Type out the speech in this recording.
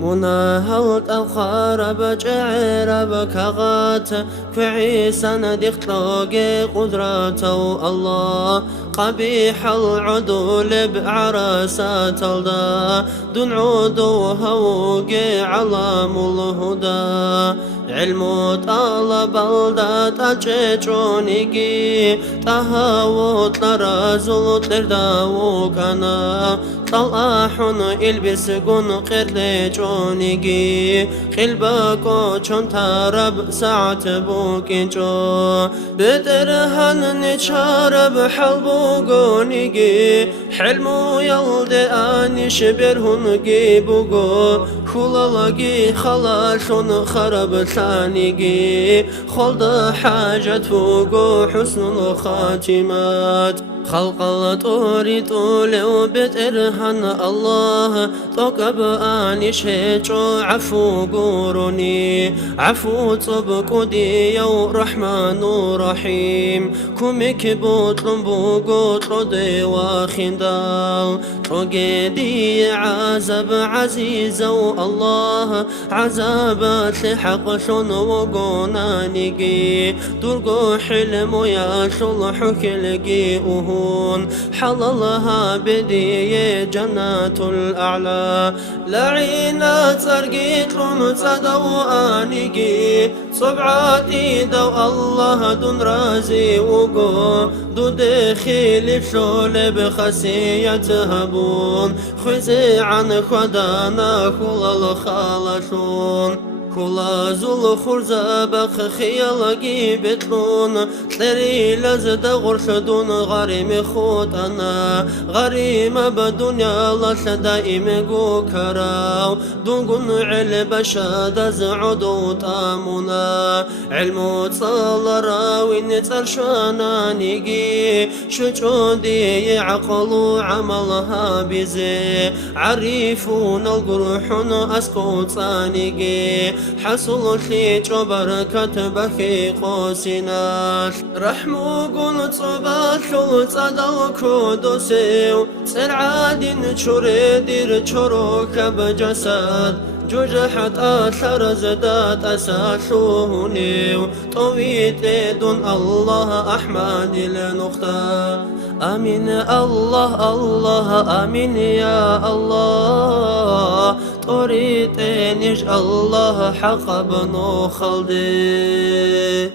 مناهلت الخرب جعرب كغات كعيسى ندختوغ قدرته الله قبيح العدول بعرسات الدا دون عدو هوغ علام الهدى علم طلب الدا تجيجونيجي تهاوت لرازل ترداو كنا طلعحن البس قن قرلجونيجي خلبكو چون ترب ساعت بوكينجو بدرهن نشارب حلبو قونيجي حلمو يلد انش برهنجي بوغو خلالجي خلاشون خرب ثانيجي خلد حاجة فوقو حسن الخاتمات خلق الطوري طول وبترهن الله طقب انش هيجو عفو قوروني عفو طبق دي يو رحمن رحيم كوميك بوطلن بوغوطلو دي واخندال طقدي عذاب عزيزو الله عذابات لحق شون وقونانيجي درقو حلمو يا شلحو كلقي هون حللها بدي جنات الأعلى لعينا ترقيت لون صدو آنيجي صبعاتي دو الله دون رازي وقو دو دخيل شول بخسية هبون خزي عن خدانا خلال الخالشون كلا زول خرزة بخ خيالكي بتلون تري لزد غرشدون غريم خوتنا غريم بدنيا لش دائم جو كراو دونغن علب شاد زعدو تامنا علمو تصال راوين ترشانا نيجي شجودي عقلو عملها بزي عريفون القروحون اسكو تانيجي حصل خيج بركة بخي قوسناش رحمو قل صباح صدو كودوسيو سرعاد شريدر شروك بجسد جوجحت أثر زدات أساشونيو طويت دون الله أحمد لنختا آمين الله الله آمين يا الله طريت نج الله حق بنو خلدي